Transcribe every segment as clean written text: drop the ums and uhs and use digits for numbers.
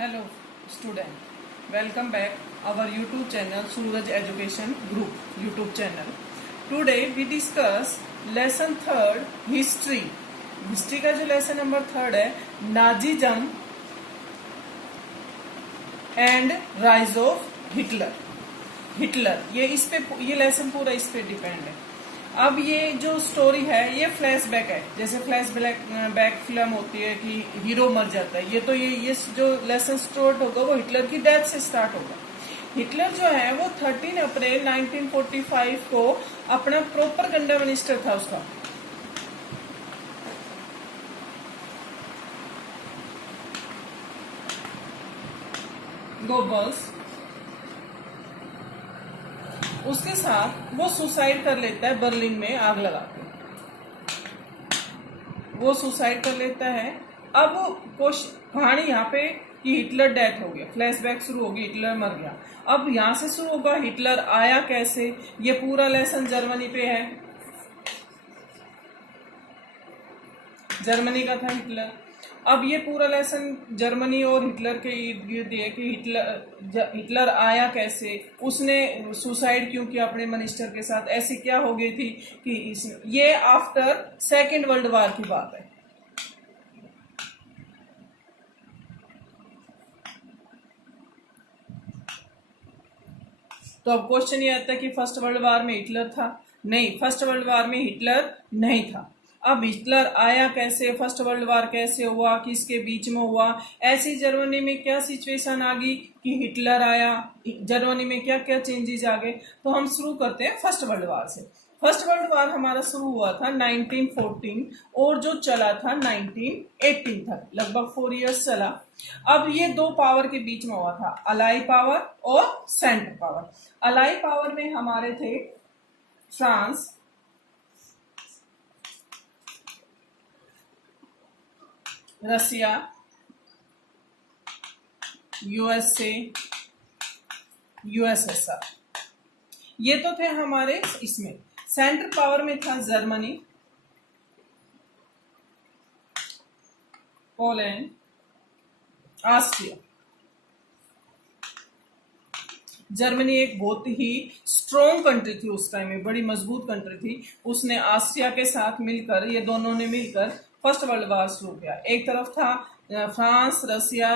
Hello student, welcome back our YouTube channel Suraj Education Group YouTube channel. Today we discuss lesson 3rd history. History का जो lesson number 3rd है नाजीज्म and rise of Hitler ये lesson पूरा इस पे depend है। अब ये जो स्टोरी है ये फ्लैशबैक है, जैसे बैक फिल्म होती है कि हीरो मर जाता है। ये जो लेसन स्टार्ट होगा वो हिटलर की डेथ से स्टार्ट होगा। हिटलर जो है वो 13 अप्रैल 1945 को अपना प्रोपगेंडा मिनिस्टर था उसका। गोबल्स उसके साथ वो सुसाइड कर लेता है, बर्लिन में आग लगा के वो सुसाइड कर लेता है। अब कहानी यहाँ पे कि हिटलर डेथ हो गया, फ्लैशबैक शुरू होगी, हिटलर मर गया। अब यहाँ से शुरू होगा हिटलर आया कैसे, ये पूरा लेसन जर्मनी पे है। जर्मनी का था हिटलर। अब ये पूरा लेसन जर्मनी और हिटलर के इर्द गिर्द है कि हिटलर आया कैसे, उसने सुसाइड क्यों किया अपने मिनिस्टर के साथ, ऐसी क्या हो गई थी कि ये आफ्टर सेकेंड वर्ल्ड वॉर की बात है। तो अब क्वेश्चन ये आता है कि फर्स्ट वर्ल्ड वॉर में हिटलर था? नहीं, फर्स्ट वर्ल्ड वॉर में हिटलर नहीं था। अब हिटलर आया कैसे, फर्स्ट वर्ल्ड वॉर कैसे हुआ, किसके बीच में हुआ, ऐसी जर्मनी में क्या सिचुएशन आ गई कि हिटलर आया, जर्मनी में क्या क्या चेंजेस आ गए। तो हम शुरू करते हैं फर्स्ट वर्ल्ड वॉर से। फर्स्ट वर्ल्ड वॉर हमारा शुरू हुआ था 1914 और जो चला था 1918 तक, लगभग 4 इयर्स चला। अब ये दो पावर के बीच में हुआ था, अलाई पावर और सेंट्रल पावर। अलाई पावर में हमारे थे फ्रांस, रसिया, यूएसए, यूएसएसआर, ये तो थे हमारे इसमें। सेंट्रल पावर में था जर्मनी, पोलैंड, ऑस्ट्रिया। जर्मनी एक बहुत ही स्ट्रॉन्ग कंट्री थी उस टाइम में, बड़ी मजबूत कंट्री थी। उसने ऑस्ट्रिया के साथ मिलकर, ये दोनों ने मिलकर फर्स्ट वर्ल्ड वॉर शुरू किया। एक तरफ था फ्रांस, रसिया,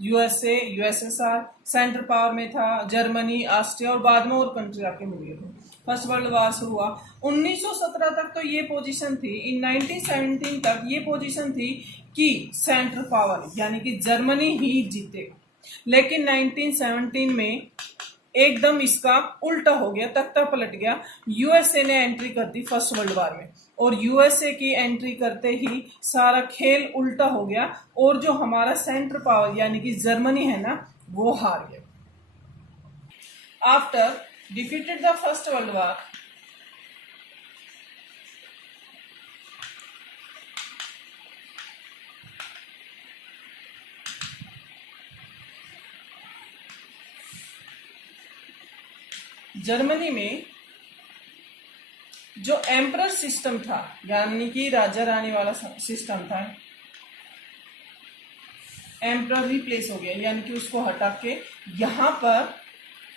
यूएसए, यूएसएसआर, सेंट्रल पावर में था जर्मनी, ऑस्ट्रिया, और बाद में और कंट्री आके मिल गए थे। फर्स्ट वर्ल्ड वॉर शुरू हुआ 1917 तक, तो ये पोजीशन थी। इन 1917 तक ये पोजीशन थी कि सेंट्रल पावर यानी कि जर्मनी ही जीतेगा। लेकिन 1917 में एकदम इसका उल्टा हो गया, तख्ता पलट गया। यूएसए ने एंट्री कर दी फर्स्ट वर्ल्ड वॉर में, और यूएसए की एंट्री करते ही सारा खेल उल्टा हो गया, और जो हमारा सेंट्रल पावर यानी कि जर्मनी है ना, वो हार गया। After defeated the first world war, Germany में जो एम्परर सिस्टम था यानी कि राजा रानी वाला सिस्टम था, एम्परर रिप्लेस हो गया, यानी कि उसको हटा के यहां पर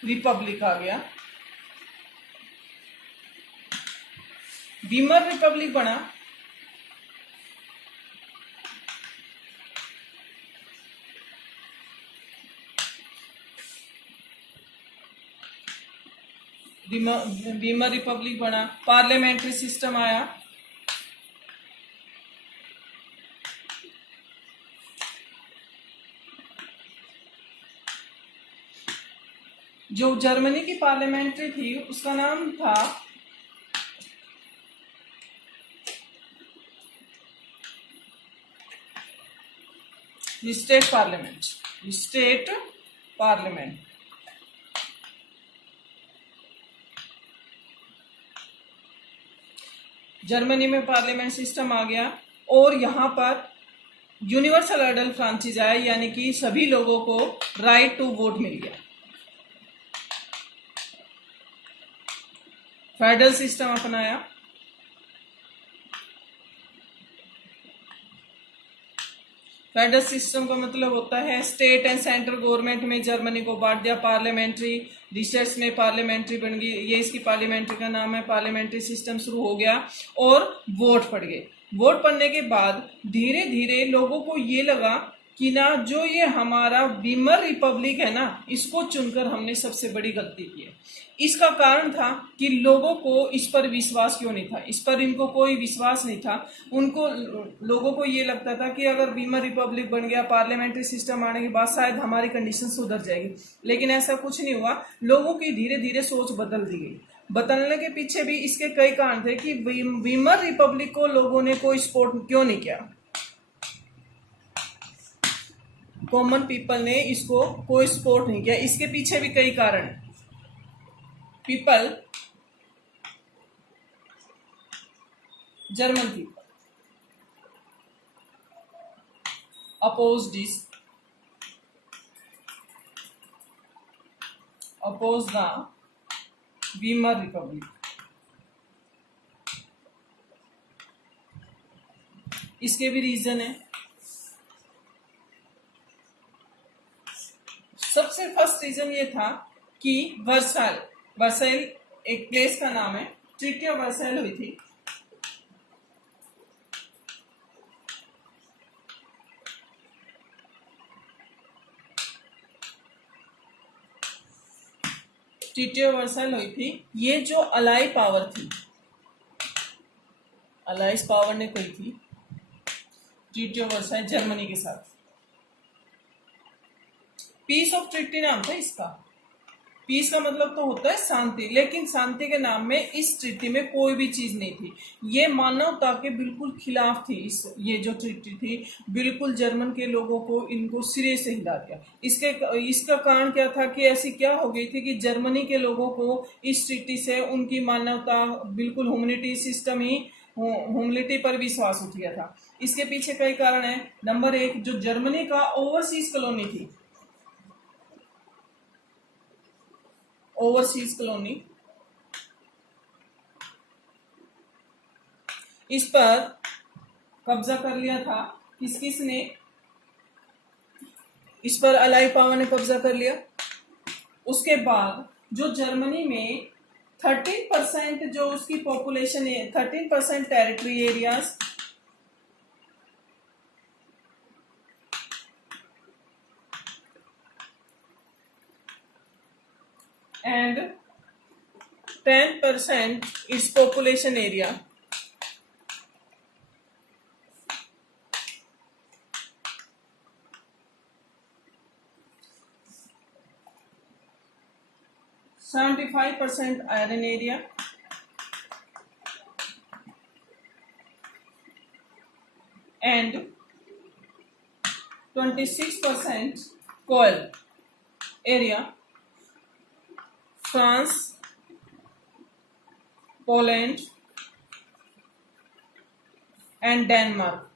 रिपब्लिक आ गया। वीमर रिपब्लिक बना। वीमर रिपब्लिक बना। पार्लियामेंट्री सिस्टम आया। जो जर्मनी की पार्लियामेंट्री थी उसका नाम था स्टेट पार्लियामेंट। जर्मनी में पार्लियामेंट सिस्टम आ गया, और यहां पर यूनिवर्सल अडल्ट फ्रांचाइज आया, यानी कि सभी लोगों को राइट टू वोट मिल गया। फेडरल सिस्टम अपनाया। फेडरल सिस्टम का मतलब होता है स्टेट एंड सेंट्रल गवर्नमेंट में जर्मनी को बांट दिया, पार्लियामेंट्री रिसर्च में पार्लियामेंट्री बन गई, ये इसकी पार्लियामेंट्री का नाम है, पार्लियामेंट्री सिस्टम शुरू हो गया और वोट पड़ गए। वोट पड़ने के बाद धीरे धीरे लोगों को ये लगा कि ना जो ये हमारा वीमर रिपब्लिक है ना, इसको चुनकर हमने सबसे बड़ी गलती की है। इसका कारण था कि लोगों को इस पर विश्वास क्यों नहीं था, इस पर इनको कोई विश्वास नहीं था। उनको लोगों को ये लगता था कि अगर वीमर रिपब्लिक बन गया, पार्लियामेंट्री सिस्टम आने के बाद शायद हमारी कंडीशन सुधर जाएगी, लेकिन ऐसा कुछ नहीं हुआ। लोगों की धीरे धीरे सोच बदल दी गई। बदलने के पीछे भी इसके कई कारण थे कि वीमर रिपब्लिक को लोगों ने कोई सपोर्ट क्यों नहीं किया, कॉमन पीपल ने इसको कोई सपोर्ट नहीं किया। इसके पीछे भी कई कारण है। People, German people opposed the Weimar Republic। इसके भी रीजन है। सबसे फर्स्ट रीजन ये था कि वर्साइल एक प्लेस का नाम है, ट्रीटी ऑफ वर्साइल हुई थी। ट्रीटी ऑफ वर्साइल हुई थी। ये जो अलाई पावर थी, अलाइज पावर ने कही थी ट्रीटी ऑफ वर्साइल जर्मनी के साथ। पीस ऑफ ट्रीटी नाम था इसका। पीस का मतलब तो होता है शांति, लेकिन शांति के नाम में इस ट्रीटी में कोई भी चीज नहीं थी। ये मानवता के बिल्कुल खिलाफ थी। ये जो ट्रीटी थी बिल्कुल जर्मन के लोगों को इनको सिरे से हिला दिया। इसका कारण क्या था कि ऐसी क्या हो गई थी कि जर्मनी के लोगों को इस ट्रीटी से उनकी मानवता, बिल्कुल ह्यूमैनिटी सिस्टम ही, ह्यूमैनिटी पर विश्वास उठ गया था। इसके पीछे कई कारण है। नंबर 1, जो जर्मनी का ओवरसीज कॉलोनी थी, ओवरसीज कॉलोनी, इस पर कब्जा कर लिया था। किसने? इस पर अलाई पावर ने कब्जा कर लिया। उसके बाद जो जर्मनी में 13% जो उसकी पॉपुलेशन है, 13% territory areas and 10% its population area, %75 iron area and 26% coal area, France, Poland and Denmark।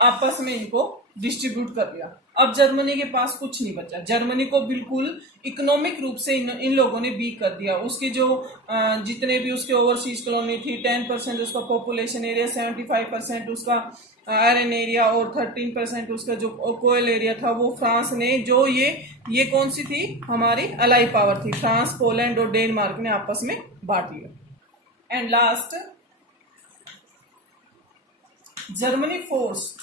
आपस में इनको डिस्ट्रीब्यूट कर दिया। अब जर्मनी के पास कुछ नहीं बचा। जर्मनी को बिल्कुल इकोनॉमिक रूप से इन लोगों ने वीक कर दिया। उसके जो जितने भी उसके ओवरसीज कॉलोनी थी, 10% उसका पॉपुलेशन एरिया, 75% उसका आयरन एरिया और 13% उसका जो कोयल एरिया था, वो फ्रांस ने, जो ये कौन सी थी, हमारी अलाई पावर थी, फ्रांस, पोलैंड और डेनमार्क ने आपस में बांट लिया। And last, Germany forced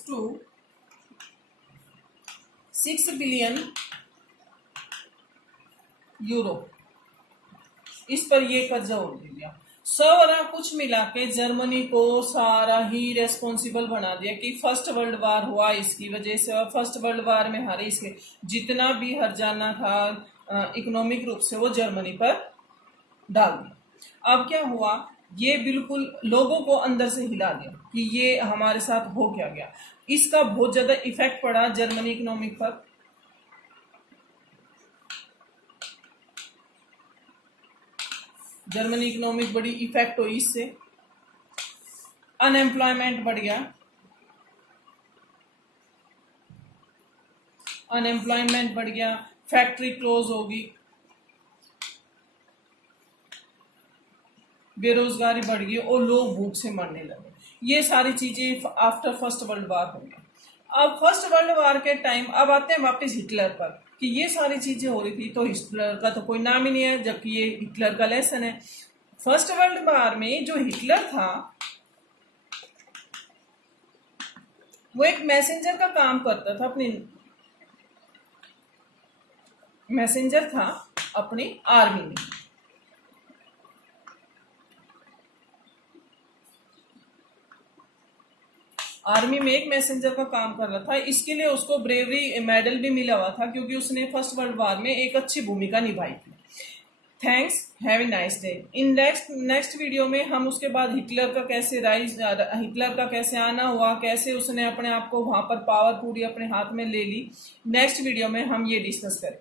to 6 billion euro इस पर ये कर्जा और दे दिया। सारा कुछ मिला के जर्मनी को सारा ही रेस्पॉन्सिबल बना दिया कि फर्स्ट वर्ल्ड वार हुआ इसकी वजह से, और फर्स्ट वर्ल्ड वार में हारे इसके जितना भी हर्जाना था इकोनॉमिक रूप से, वो जर्मनी पर डाल दिया। अब क्या हुआ, ये बिल्कुल लोगों को अंदर से हिला दिया कि ये हमारे साथ हो क्या गया। इसका बहुत ज्यादा इफेक्ट पड़ा जर्मनी इकोनॉमिक पर। जर्मनी इकोनॉमिक बड़ी इफेक्ट हुई इससे। अनएम्प्लॉयमेंट बढ़ गया, अनएम्प्लॉयमेंट बढ़ गया, फैक्ट्री क्लोज होगी, बेरोजगारी बढ़ गई और लोग भूख से मरने लगे। ये सारी चीजें आफ्टर फर्स्ट वर्ल्ड वॉर हो गई। अब फर्स्ट वर्ल्ड वॉर के टाइम अब आते हैं वापस हिटलर पर कि ये सारी चीजें हो रही थी, तो हिटलर का तो कोई नाम ही नहीं है, जबकि ये हिटलर का लेसन है। फर्स्ट वर्ल्ड वॉर में जो हिटलर था वो एक मैसेंजर का काम करता था, मैसेंजर था अपनी आर्मी में। आर्मी में एक मैसेंजर का काम कर रहा था, इसके लिए उसको ब्रेवरी मेडल भी मिला हुआ था क्योंकि उसने फर्स्ट वर्ल्ड वॉर में एक अच्छी भूमिका निभाई थी। Thanks, have a nice day. In next video में हम उसके बाद हिटलर का कैसे आना हुआ, कैसे उसने अपने आप को वहां पर पावर पूरी अपने हाथ में ले ली, नेक्स्ट वीडियो में हम ये डिस्कस करें।